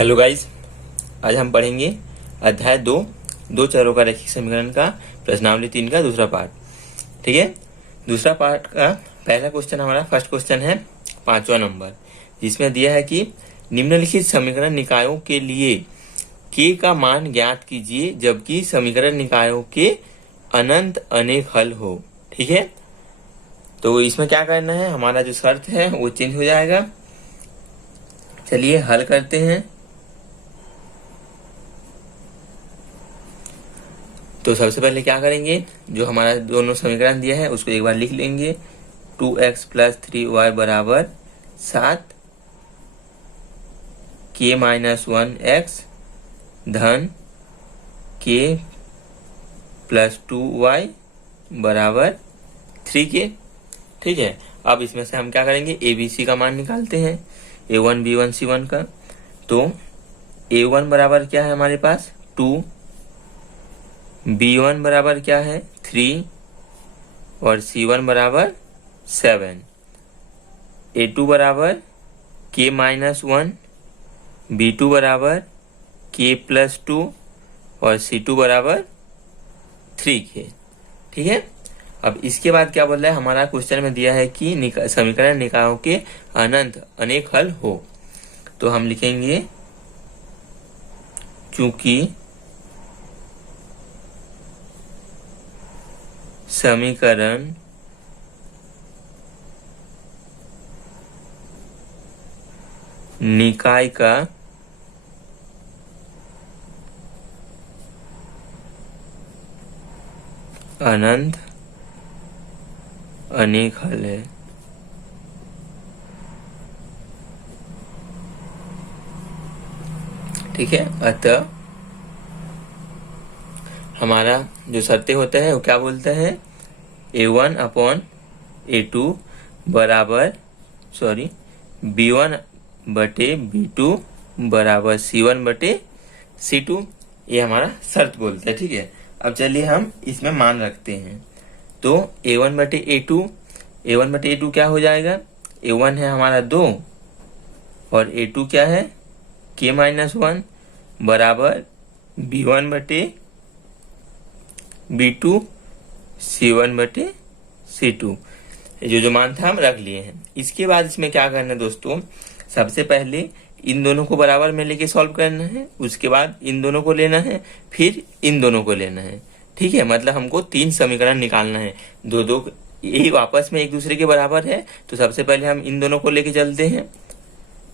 Hello guys, आज हम पढ़ेंगे अध्याय 2 चरों का रैखिक समीकरण का प्रश्नावली 3 का दूसरा पार्ट। ठीक है, दूसरा पार्ट का पहला क्वेश्चन हमारा फर्स्ट क्वेश्चन है 5वां नंबर, जिसमें दिया है कि निम्नलिखित समीकरण निकायों के लिए k का मान ज्ञात कीजिए जबकि समीकरण निकायों के अनंत अनेक हल हो। ठीक है, तो इसमें क्या करना है, हमारा जो शर्त है वो चेंज हो जाएगा। चलिए हल करते हैं। तो सबसे पहले क्या करेंगे, जो हमारा दोनों समीकरण दिया है उसको एक बार लिख लेंगे। 2x + 3y बराबर 7, k - 1x धन k + 2y बराबर 3k। ठीक है, अब इसमें से हम क्या करेंगे, ABC का मान निकालते हैं, A1 B1 C1 का। तो A1 बराबर क्या है हमारे पास 2, B1 बराबर क्या है 3 और C1 बराबर 7। A2 बराबर k - 1, B2 बराबर k + 2 और C2 बराबर 3k। ठीक है, अब इसके बाद क्या बोल रहा है, हमारा क्वेश्चन में दिया है कि समीकरण निकायों के अनंत अनेक हल हो। तो हम लिखेंगे चूंकि समीकरण निकाय का अनंत अनेक हल है। ठीक है, अतः हमारा जो शर्तें होते हैं वो क्या बोलते हैं, A1 अपॉन A2 बराबर B1 बटे B2 बराबर C1 बटे C2, ये हमारा शर्त बोलता है। ठीक है, अब चलिए हम इसमें मान रखते हैं। तो A1 बटे A2 क्या हो जाएगा, A1 है हमारा 2 और A2 क्या है k - 1 बराबर B1 बटे B2 C1 बटे C2। जो मान था हम रख लिए हैं। इसके बाद इसमें क्या करना है दोस्तों, सबसे पहले इन दोनों को बराबर में लेके सॉल्व करना है, उसके बाद इन दोनों को लेना है, फिर इन दोनों को लेना है। ठीक है, मतलब हमको 3 समीकरण निकालना है, दो यही आपस में एक दूसरे के बराबर है। तो सबसे पहले हम इन दोनों को लेके चलते हैं।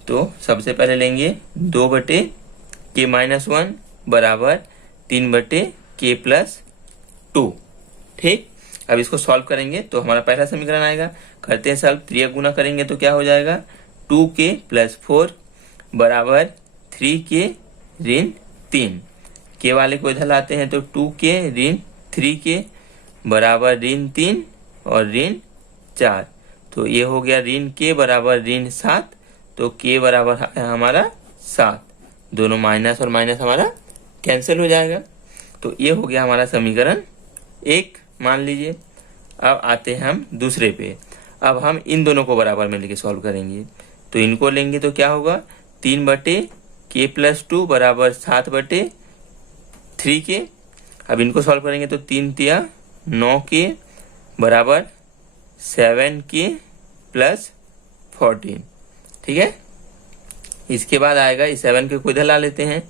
तो सबसे पहले लेंगे 2 बटे k - 1 बराबर 3 बटे k + 2। ठीक, अब इसको सॉल्व करेंगे तो हमारा पहला समीकरण आएगा। करते हैं सॉल्व, 3 गुना करेंगे तो क्या हो जाएगा 2k + 4 बराबर 3k ऋण 3। के वाले को इधर लाते हैं तो 2k ऋण 3k बराबर ऋण 3 और ऋण 4। तो ये हो गया ऋण k बराबर ऋण 7। तो k बराबर है हमारा 7, दोनों माइनस और माइनस हमारा कैंसिल हो जाएगा। तो ये हो गया हमारा समीकरण 1 मान लीजिए। अब आते हैं हम दूसरे पे। अब हम इन दोनों को बराबर में लेके सॉल्व करेंगे। तो इनको लेंगे तो क्या होगा 3 बटे k + 2 बराबर 7 बटे 3k। अब इनको सॉल्व करेंगे तो 3 तिया 9k बराबर 7k + 14। ठीक है, इसके बाद आएगा इस 7 के को इधर ला लेते हैं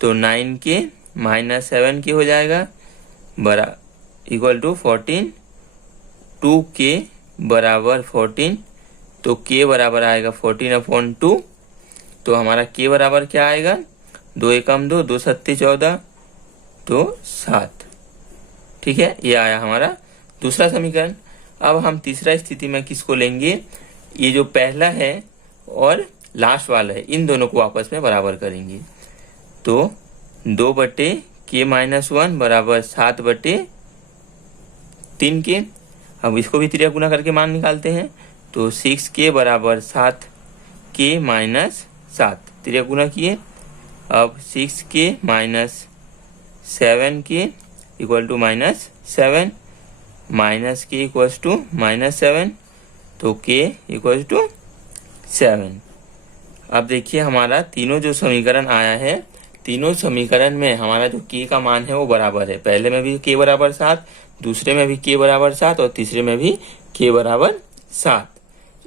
तो 9k - 7k हो जाएगा = 14। 2k बराबर 14, तो k बराबर आएगा 14/2। तो हमारा k बराबर क्या आएगा, 2 एकम 2, 2 सत्ते 14, तो 7। ठीक है, ये आया हमारा दूसरा समीकरण। अब हम तीसरा स्थिति में किसको लेंगे, ये जो पहला है और लास्ट वाला है, इन दोनों को आपस में बराबर करेंगे। तो 2 बटे k - 1 बराबर 7 बटे 3k। अब इसको भी 3 गुना करके मान निकालते हैं तो 6k बराबर 7k - 7, 3 गुना किए। अब 6k - 7k = -7, -k = -7, तो k = 7। अब देखिए हमारा तीनों जो समीकरण आया है, तीनों समीकरण में हमारा जो k का मान है वो बराबर है। पहले में भी k बराबर 7, दूसरे में भी k बराबर 7 और तीसरे में भी k बराबर 7।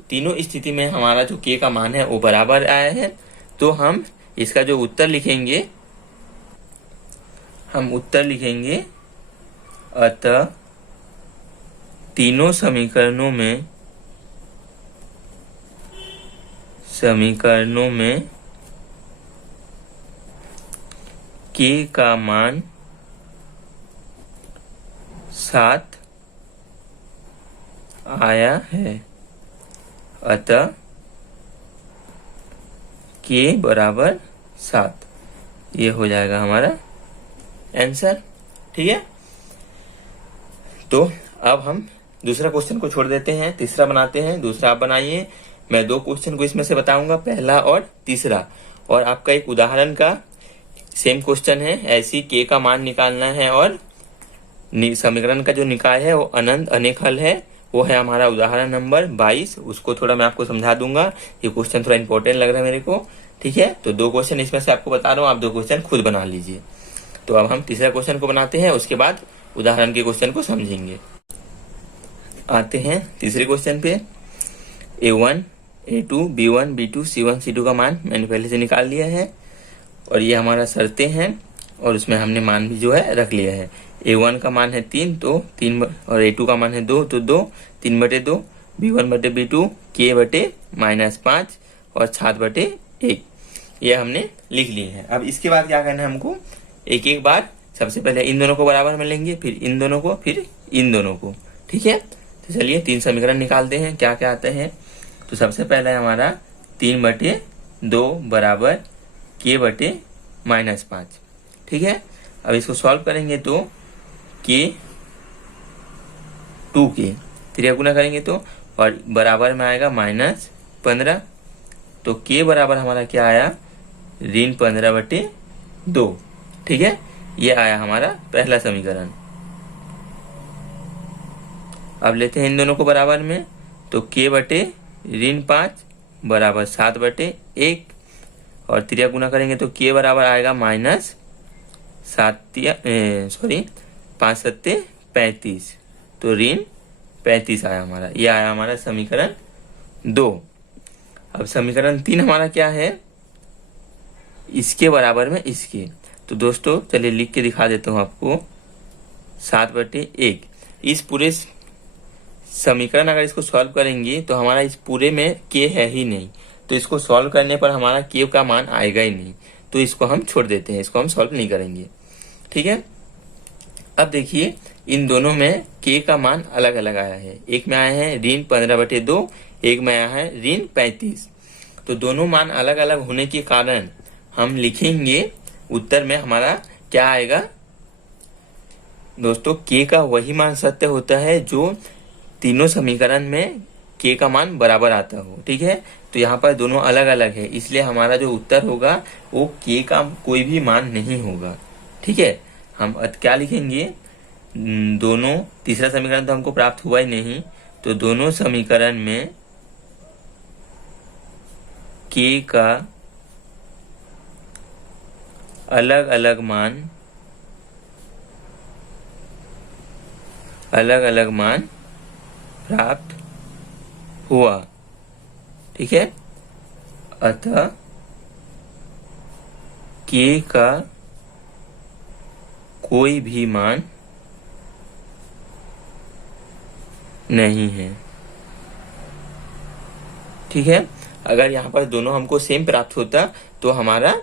तीनों स्थिति में हमारा जो k का मान है वो बराबर आया है। तो हम इसका जो उत्तर लिखेंगे, हम उत्तर लिखेंगे अतः तीनों समीकरणों में k का मान 7 आया है। अतः k बराबर 7, ये हो जाएगा हमारा आंसर। ठीक है, तो अब हम दूसरा क्वेश्चन को छोड़ देते हैं, तीसरा बनाते हैं। दूसरा आप बनाइए, मैं 2 क्वेश्चन को इसमें से बताऊंगा, पहला और तीसरा, और आपका एक उदाहरण का सेम क्वेश्चन है। ऐसी k का मान निकालना है और समीकरण का जो निकाय है वो अनंत अनेक हल है, वो है हमारा उदाहरण नंबर 22। उसको थोड़ा मैं आपको समझा दूंगा, ये क्वेश्चन थोड़ा इंपॉर्टेंट लग रहा है मेरे को। ठीक है, तो 2 क्वेश्चन इसमें से आपको बता रहा हूँ, आप 2 क्वेश्चन खुद बना लीजिए। तो अब हम तीसरा क्वेश्चन को बनाते हैं, उसके बाद उदाहरण के क्वेश्चन को समझेंगे। आते हैं तीसरे क्वेश्चन पे। A1, A2, B1, B2, C1, C2 का मान मैंने पहले से निकाल लिया है और ये हमारा शर्तें हैं और उसमें हमने मान भी जो है रख लिया है। A1 का मान है 3 तो 3, और A2 का मान है 2 तो 2, 3/2, B1/B2 k/-5 और 7/1, ये हमने लिख लिए हैं। अब इसके बाद क्या करना है हमको, एक एक बार सबसे पहले इन दोनों को बराबर में लेंगे, फिर इन दोनों को, फिर इन दोनों को। ठीक है, तो चलिए 3 समीकरण निकालते हैं, क्या क्या आते हैं। तो सबसे पहला है हमारा 3/2 बराबर k/-5। ठीक है, अब इसको सॉल्व करेंगे तो k 2k, त्रिया गुना करेंगे तो, और बराबर में आएगा -15। तो k बराबर हमारा क्या आया, ऋण 15/2। ठीक है, ये आया हमारा पहला समीकरण। अब लेते हैं इन दोनों को बराबर में, तो k/-5 बराबर 7/1, और त्रिया गुना करेंगे तो k बराबर आएगा -5/7 तो ऋण 35 आया हमारा। ये आया हमारा समीकरण 2। अब समीकरण 3 हमारा क्या है, इसके बराबर में इसके। तो दोस्तों चलिए लिख के दिखा देता हूँ आपको, 7/1। इस पूरे समीकरण अगर इसको सॉल्व करेंगे तो हमारा इस पूरे में k है ही नहीं, तो इसको सॉल्व करने पर हमारा k का मान आएगा ही नहीं, तो इसको हम छोड़ देते हैं, इसको हम सॉल्व नहीं करेंगे। ठीक है, अब देखिए इन दोनों में k का मान अलग अलग आया है। एक में आया है ऋण 15/2, एक में आया है ऋण 35। तो दोनों मान अलग अलग होने के कारण हम लिखेंगे उत्तर में हमारा क्या आएगा दोस्तों, k का वही मान सत्य होता है जो तीनों समीकरण में k का मान बराबर आता हो। ठीक है, तो यहाँ पर दोनों अलग अलग है, इसलिए हमारा जो उत्तर होगा वो k का कोई भी मान नहीं होगा। ठीक है, हम क्या लिखेंगे, दोनों, तीसरा समीकरण तो हमको प्राप्त हुआ ही नहीं, तो दोनों समीकरण में k का अलग अलग मान प्राप्त हुआ। ठीक है, अतः k का कोई भी मान नहीं है। ठीक है, अगर यहाँ पर दोनों हमको सेम प्राप्त होता तो हमारा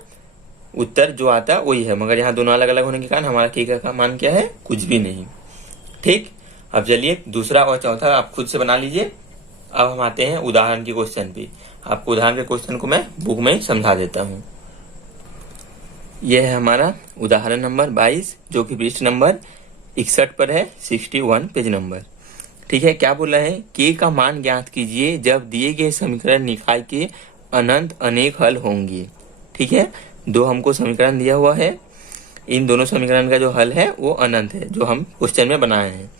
उत्तर जो आता वही है, मगर यहाँ दोनों अलग अलग होने के कारण हमारा k का मान क्या है, कुछ भी नहीं। ठीक, अब चलिए दूसरा और चौथा आप खुद से बना लीजिए। अब हम आते हैं उदाहरण के क्वेश्चन पे। आपको उदाहरण के क्वेश्चन को मैं बुक में समझा देता हूँ। यह है हमारा उदाहरण नंबर 22, जो कि पृष्ठ नंबर 61 पर है, 61 पेज नंबर। ठीक है, क्या बोला है, k का मान ज्ञात कीजिए जब दिए गए समीकरण निकाय के अनंत अनेक हल होंगे। ठीक है, 2 हमको समीकरण दिया हुआ है, इन दोनों समीकरण का जो हल है वो अनंत है, जो हम क्वेश्चन में बनाए हैं।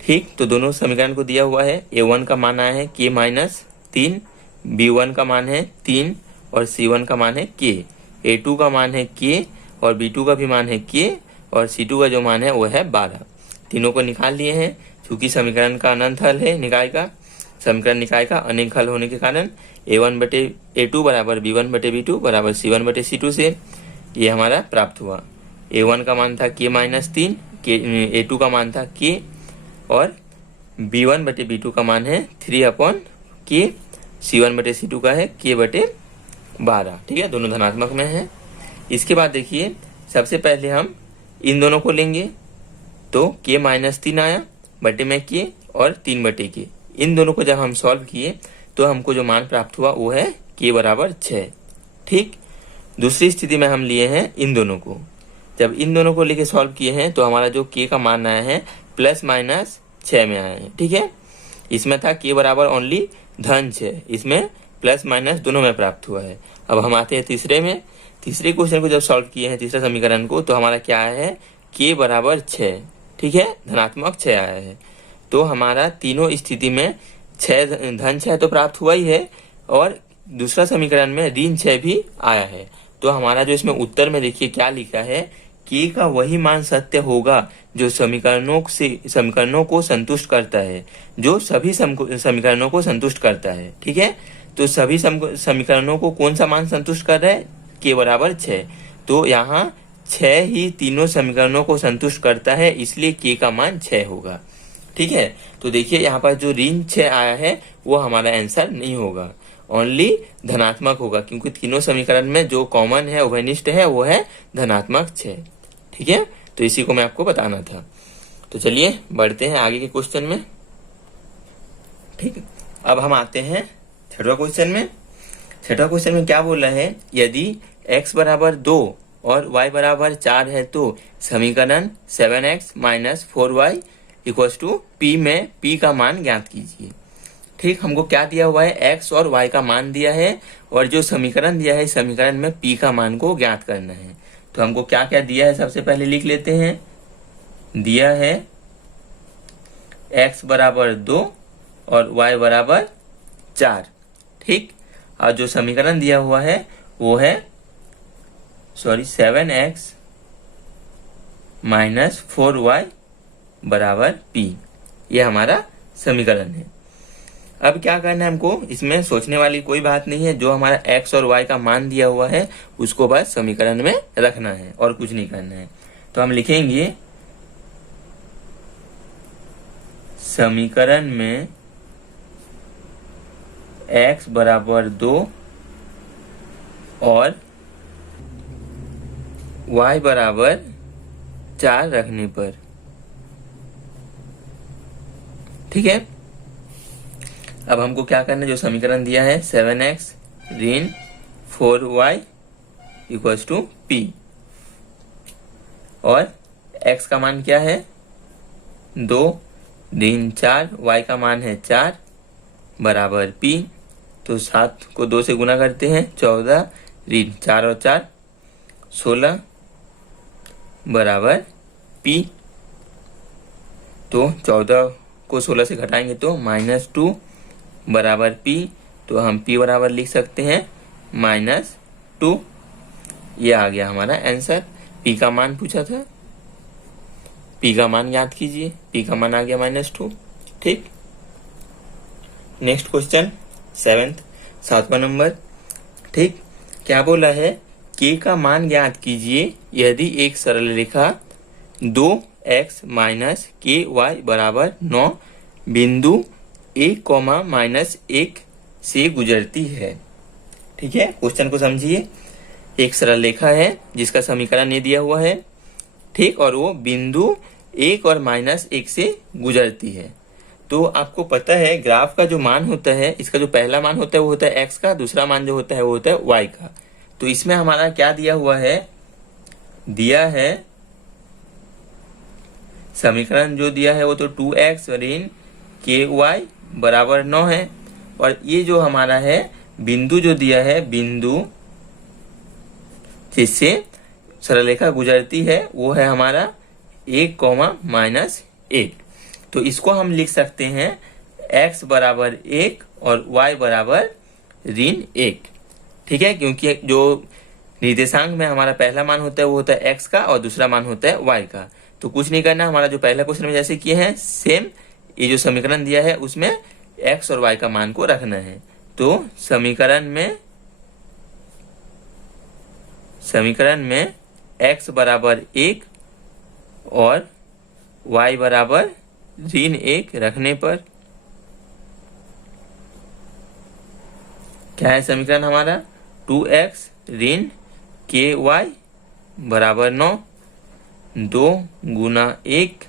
ठीक, तो दोनों समीकरण को दिया हुआ है। A1 का मान आया है k-3, B1 का मान है 3 और C1 का मान है K, A2 का मान है K और B2 का भी मान है K और C2 का जो मान है वो है 12। तीनों को निकाल लिए हैं। चूंकि समीकरण का अनंत हल है निकाय का, समीकरण निकाय का अनेक हल होने के कारण A1/A2 बराबर B1/B2 बराबर C1/C2 से ये हमारा प्राप्त हुआ। A1 का मान था K-3, A2 का मान था K और B1/B2 का मान है 3/K, C1/C2 का है K/12। ठीक है, दोनों धनात्मक में है। इसके बाद देखिए, सबसे पहले हम इन दोनों को लेंगे तो K-3 आया बटे में K और 3/K। इन दोनों को जब हम सॉल्व किए तो हमको जो मान प्राप्त हुआ वो है K बराबर 6। ठीक, दूसरी स्थिति में हम लिए हैं इन दोनों को। जब इन दोनों को लेके सॉल्व किए हैं तो हमारा जो K का मान आया है +-6 में आया है। ठीक है, इसमें था K बराबर ओनली धन 6, इसमें प्लस माइनस दोनों में प्राप्त हुआ है। अब हम आते हैं तीसरे में। तीसरे क्वेश्चन को जब सॉल्व किए हैं, तीसरा समीकरण को, तो हमारा क्या आया है K बराबर 6। ठीक है, धनात्मक 6 आया है। तो हमारा तीनों स्थिति में 6 धन 6 तो प्राप्त हुआ ही है और दूसरा समीकरण में ऋण 6 भी आया है। तो हमारा जो इसमें उत्तर में देखिए क्या लिखा है, K का वही मान सत्य होगा जो समीकरणों को संतुष्ट करता है, जो सभी समीकरणों को संतुष्ट करता है। ठीक है, तो सभी समीकरणों को कौन सा मान संतुष्ट कर रहा है, K बराबर 6। तो यहाँ 6 ही तीनों समीकरणों को संतुष्ट करता है, इसलिए K का मान 6 होगा। ठीक है, तो देखिए यहाँ पर जो ऋण 6 आया है वो हमारा आंसर नहीं होगा, ओनली धनात्मक होगा, क्योंकि तीनों समीकरण में जो कॉमन है, उभयनिष्ठ है, वो है धनात्मक 6। ठीक है, तो इसी को मैं आपको बताना था। तो चलिए बढ़ते हैं आगे के क्वेश्चन में। ठीक, अब हम आते हैं छठवां क्वेश्चन में। छठवां क्वेश्चन में क्या बोल रहा है, यदि x बराबर 2 और y बराबर 4 है तो समीकरण 7x - 4y = p में p का मान ज्ञात कीजिए। ठीक, हमको क्या दिया हुआ है, x और y का मान दिया है और जो समीकरण दिया है, समीकरण में p का मान को ज्ञात करना है। तो हमको क्या क्या दिया है, सबसे पहले लिख लेते हैं। दिया है x बराबर 2 और y बराबर 4। ठीक, और जो समीकरण दिया हुआ है वो है 7x - 4y बराबर p। ये हमारा समीकरण है। अब क्या करना है हमको, इसमें सोचने वाली कोई बात नहीं है। जो हमारा x और y का मान दिया हुआ है उसको बस समीकरण में रखना है और कुछ नहीं करना है। तो हम लिखेंगे समीकरण में x बराबर 2 और y बराबर 4 रखने पर, ठीक है। अब हमको क्या करना है, जो समीकरण दिया है 7x ऋण 4y = p और x का मान क्या है 2 ऋण 4, y का मान है 4 बराबर p। तो 7 को 2 से गुना करते हैं, 14 ऋण 4 और 4 16 बराबर p। तो 14 को 16 से घटाएंगे तो -2 बराबर p। तो हम p बराबर लिख सकते हैं -2। ये आ गया हमारा आंसर। p का मान पूछा था, p का मान याद कीजिए, p का मान आ गया -2। ठीक, नेक्स्ट क्वेश्चन 7वां नंबर। ठीक, क्या बोला है, k का मान ज्ञात कीजिए यदि एक सरल रेखा 2x - ky बराबर 9 बिंदु 1, -1 से गुजरती है। ठीक है, क्वेश्चन को समझिए। एक सरल रेखा है जिसका समीकरण ये दिया हुआ है, ठीक, और वो बिंदु 1 और -1 से गुजरती है। तो आपको पता है ग्राफ का जो मान होता है, इसका जो पहला मान होता है वो होता है x का, दूसरा मान जो होता है वो होता है y का। तो इसमें हमारा क्या दिया हुआ है, दिया है समीकरण जो दिया है वो तो 2x ऋण ky बराबर 9 है। और ये जो हमारा है बिंदु जो दिया है, बिंदु जिससे सरल रेखा गुजरती है वो है हमारा 1, -1। तो इसको हम लिख सकते हैं x बराबर 1 और y बराबर ऋण 1। ठीक है, क्योंकि जो निर्देशांक में हमारा पहला मान होता है वो होता है x का और दूसरा मान होता है y का। तो कुछ नहीं करना, हमारा जो पहला क्वेश्चन में जैसे किए हैं सेम ये जो समीकरण दिया है उसमें x और y का मान को रखना है। तो समीकरण में x बराबर 1 और y बराबर ऋण 1 रखने पर क्या है समीकरण हमारा 2x ऋण ky बराबर 9, 2 गुना 1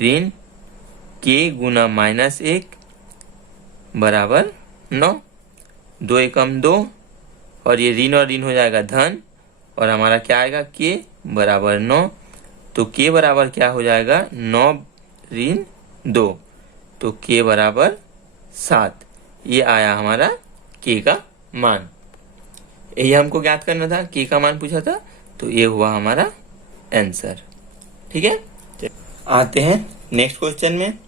ऋण k गुना -1 बराबर 9, 2 एकम 2 और ये ऋण और ऋण हो जाएगा धन और हमारा क्या आएगा k बराबर 9। तो k बराबर क्या हो जाएगा 9 ऋण 2, तो k बराबर 7। ये आया हमारा k का मान। यही हमको ज्ञात करना था, k का मान पूछा था, तो ये हुआ हमारा आंसर। ठीक है, आते हैं नेक्स्ट क्वेश्चन में।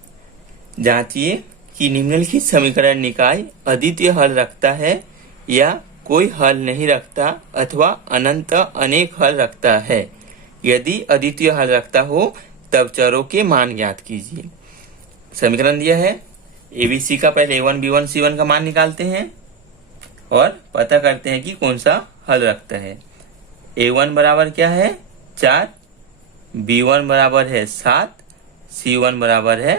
जांचिए कि निम्नलिखित समीकरण निकाय अद्वितीय हल रखता है या कोई हल नहीं रखता अथवा अनंत अनेक हल रखता है। यदि अद्वितीय हल रखता हो तब चरों के मान ज्ञात कीजिए। समीकरण दिया है ABC का पहले A1 B1 C1 का मान निकालते हैं और पता करते हैं कि कौन सा हल रखता है। A1 बराबर क्या है 4, B1 बराबर है 7, C1 बराबर है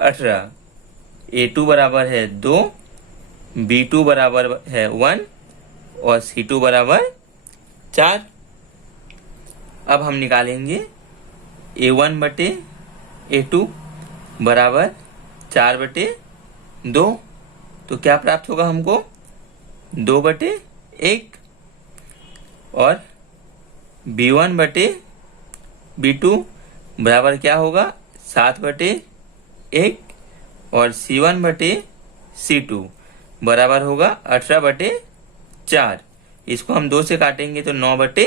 18, A2 बराबर है 2, B2 बराबर है 1 और C2 बराबर 4। अब हम निकालेंगे A1 बटे A2 बराबर 4 बटे 2, तो क्या प्राप्त होगा हमको 2 बटे 1 और B1 बटे B2 बराबर क्या होगा 7 बटे 1 और C1 बटे C2 बराबर होगा 18 बटे 4। इसको हम 2 से काटेंगे तो 9 बटे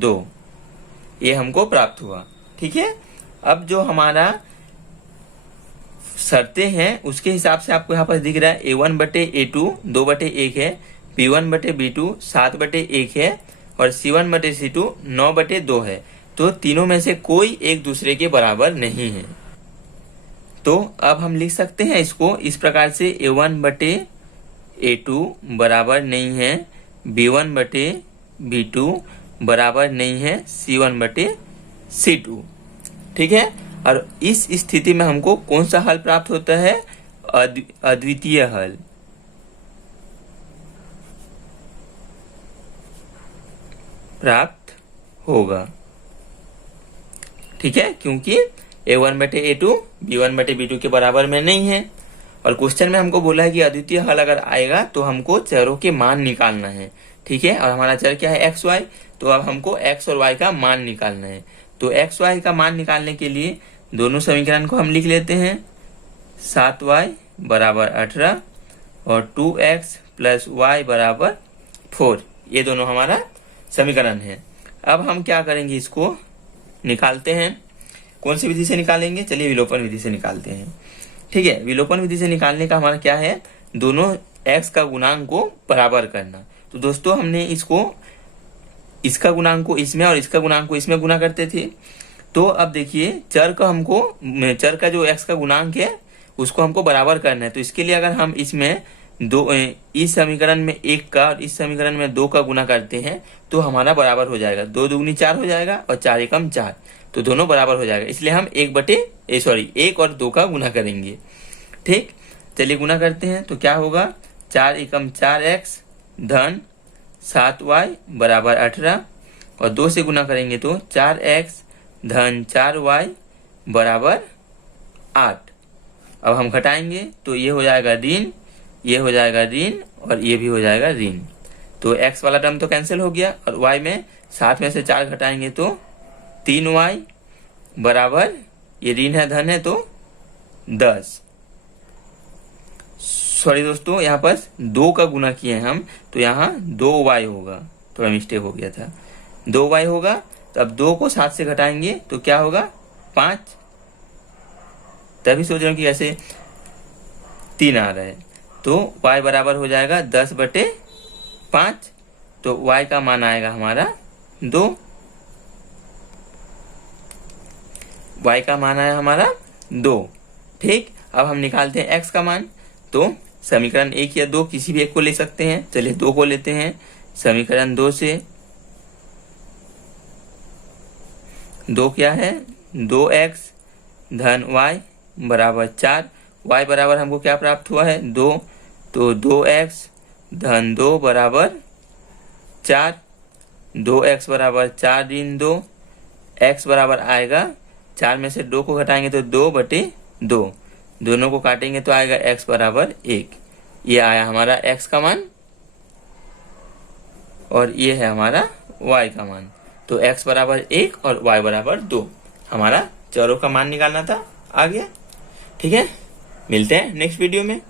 2, ये हमको प्राप्त हुआ। ठीक है, अब जो हमारा शर्तें हैं उसके हिसाब से आपको यहाँ पर दिख रहा है A1 बटे A2 2 बटे 1 है, B1 बटे B2 7 बटे 1 है और C1 बटे C2 9 बटे 2 है। तो तीनों में से कोई एक दूसरे के बराबर नहीं है। तो अब हम लिख सकते हैं इसको इस प्रकार से A1 बटे A2 बराबर नहीं है, B1 बटे B2 बराबर नहीं है C1 बटे C2। ठीक है, और इस स्थिति में हमको कौन सा हल प्राप्त होता है अद्वितीय हल। प्राप्त होगा। ठीक है, क्योंकि A1 बटे A2 B1 बटे B2 के बराबर में नहीं है और क्वेश्चन में हमको बोला है कि अद्वितीय हल अगर आएगा तो हमको चरों के मान निकालना है। ठीक है, और हमारा चर क्या है XY, तो अब हमको x और y का मान निकालना है। तो XY का मान निकालने के लिए दोनों समीकरण को हम लिख लेते हैं 7y बराबर 18 और 2x प्लस y बराबर 4, ये दोनों हमारा समीकरण है। अब हम क्या करेंगे, इसको निकालते हैं। कौन सी विधि से निकालेंगे, चलिए विलोपन विधि से निकालते हैं। ठीक है, विलोपन विधि से निकालने का हमारा क्या है, दोनों x का गुणांक को बराबर करना। तो दोस्तों हमने इसका गुणांक को इसमें और इसका गुणांक को इसमें गुना करते थे। तो अब देखिए चर का जो x का गुणांक है उसको हमको बराबर करना है। तो इसके लिए अगर हम इसमें इस समीकरण में 1 का और इस समीकरण में 2 का गुना करते हैं तो हमारा बराबर हो जाएगा, 2 दूनी 4 हो जाएगा और 4 एकम 4, तो दोनों बराबर हो जाएगा। इसलिए हम 1 और 2 का गुना करेंगे। ठीक, चलिए गुना करते हैं। तो क्या होगा 4 एकम 4x धन 7y बराबर 18 और 2 से गुना करेंगे तो 4x धन 4y बराबर 8। अब हम घटाएंगे तो ये हो जाएगा ऋण, ये हो जाएगा ऋण और ये भी हो जाएगा ऋण। तो x वाला टर्म तो कैंसिल हो गया और y में 7 में से 4 घटाएंगे तो 3y बराबर, ये ऋण है धन है तो 10। सॉरी दोस्तों, यहाँ पर 2 का गुना किए हैं हम, तो यहाँ 2y होगा, थोड़ा मिस्टेक हो गया था, 2y होगा। तो अब 2 को 7 से घटाएंगे तो क्या होगा 5, तभी सोच रहे हो कि ऐसे 3 आ रहा है। तो y बराबर हो जाएगा 10 बटे 5, तो y का मान आएगा हमारा 2। y का मान आया हमारा 2। ठीक, अब हम निकालते हैं x का मान। तो समीकरण 1 या 2 किसी भी एक को ले सकते हैं। चलिए 2 को लेते हैं। समीकरण 2 से 2 क्या है, 2x धन y बराबर 4। y बराबर हमको क्या प्राप्त हुआ है, 2, तो 2x धन 2 बराबर 4। 2x बराबर 4 ऋण 2, x बराबर आएगा 4 में से 2 को घटाएंगे तो 2/2, दोनों को काटेंगे तो आएगा x बराबर 1। ये आया हमारा x का मान और ये है हमारा y का मान। तो x बराबर 1 और y बराबर 2 हमारा चरों का मान निकालना था। आ गया। ठीक है, मिलते हैं नेक्स्ट वीडियो में।